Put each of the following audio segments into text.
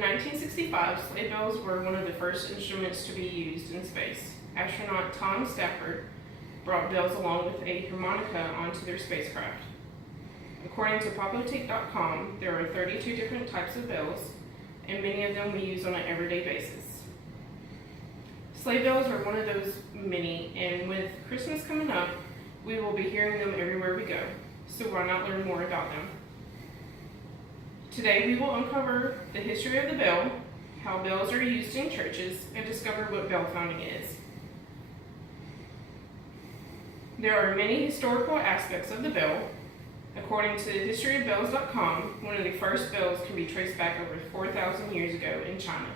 In 1965, sleigh bells were one of the first instruments to be used in space. Astronaut Tom Stafford brought bells along with a harmonica onto their spacecraft. According to Popotique.com, there are 32 different types of bells, and many of them we use on an everyday basis. Sleigh bells are one of those many, and with Christmas coming up, we will be hearing them everywhere we go, so why not learn more about them? Today we will uncover the history of the bell, how bells are used in churches, and discover what bell founding is. There are many historical aspects of the bell. According to historyofbells.com, one of the first bells can be traced back over 4,000 years ago in China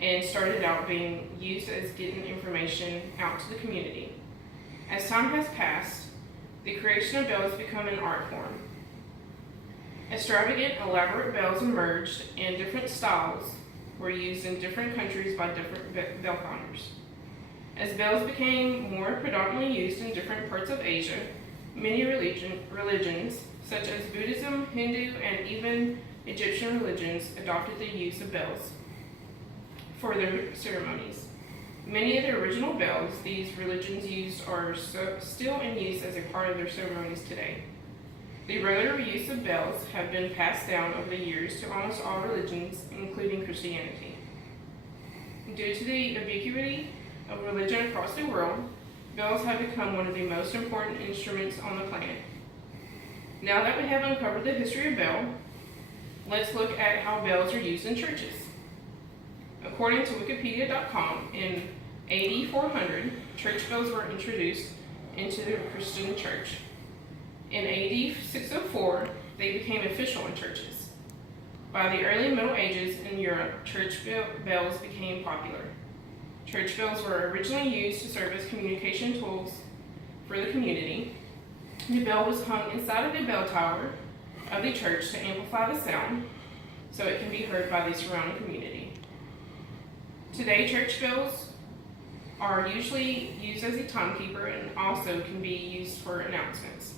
and started out being used as getting information out to the community. As time has passed, the creation of bells become an art form. Extravagant, elaborate bells emerged, and different styles were used in different countries by different bell founders. As bells became more predominantly used in different parts of Asia, many religions, such as Buddhism, Hindu, and even Egyptian religions, adopted the use of bells for their ceremonies. Many of the original bells these religions used are still in use as a part of their ceremonies today. The regular use of bells have been passed down over the years to almost all religions, including Christianity. Due to the ubiquity of religion across the world, bells have become one of the most important instruments on the planet. Now that we have uncovered the history of bell, let's look at how bells are used in churches. According to Wikipedia.com, in AD 400, church bells were introduced into the Christian church. In AD 604, they became official in churches. By the early Middle Ages in Europe, church bells became popular. Church bells were originally used to serve as communication tools for the community. The bell was hung inside of the bell tower of the church to amplify the sound so it can be heard by the surrounding community. Today, church bells are usually used as a timekeeper and also can be used for announcements.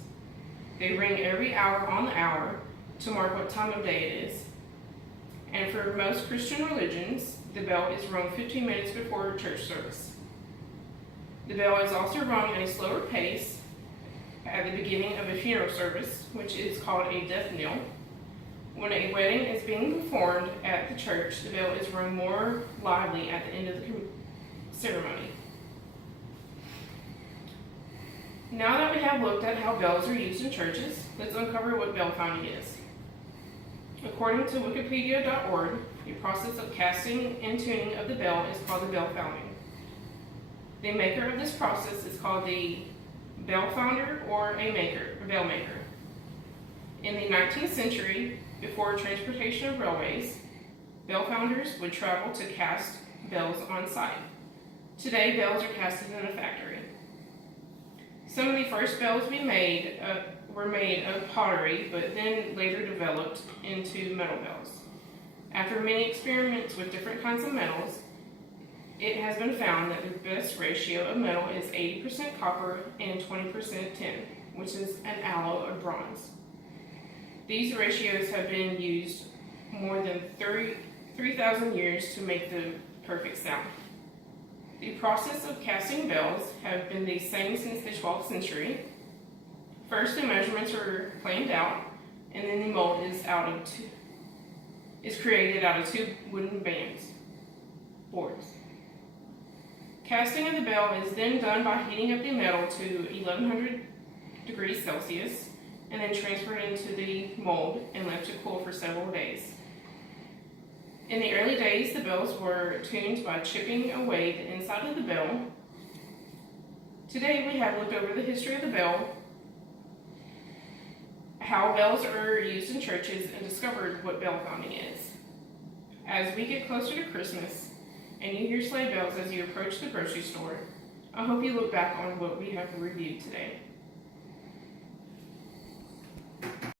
They ring every hour on the hour to mark what time of day it is. And for most Christian religions, the bell is rung 15 minutes before church service. The bell is also rung at a slower pace at the beginning of a funeral service, which is called a death knell. When a wedding is being performed at the church, the bell is rung more lively at the end of the ceremony. Now that we have looked at how bells are used in churches, let's uncover what bell founding is. According to Wikipedia.org, the process of casting and tuning of the bell is called the bell founding. The maker of this process is called the bell founder or a bell maker. In the 19th century, before transportation of railways, bell founders would travel to cast bells on site. Today, bells are casted in a factory. Some of the first bells were made of pottery, but then later developed into metal bells. After many experiments with different kinds of metals, it has been found that the best ratio of metal is 80% copper and 20% tin, which is an alloy of bronze. These ratios have been used more than 3,000 years to make the perfect sound. The process of casting bells have been the same since the 12th century. First, the measurements are planned out, and then the mold is created out of two wooden boards. Casting of the bell is then done by heating up the metal to 1100 degrees Celsius and then transferred into the mold and left to cool for several days. In the early days, the bells were tuned by chipping away the inside of the bell. Today, we have looked over the history of the bell, how bells are used in churches, and discovered what bell founding is. As we get closer to Christmas and you hear sleigh bells as you approach the grocery store, I hope you look back on what we have reviewed today.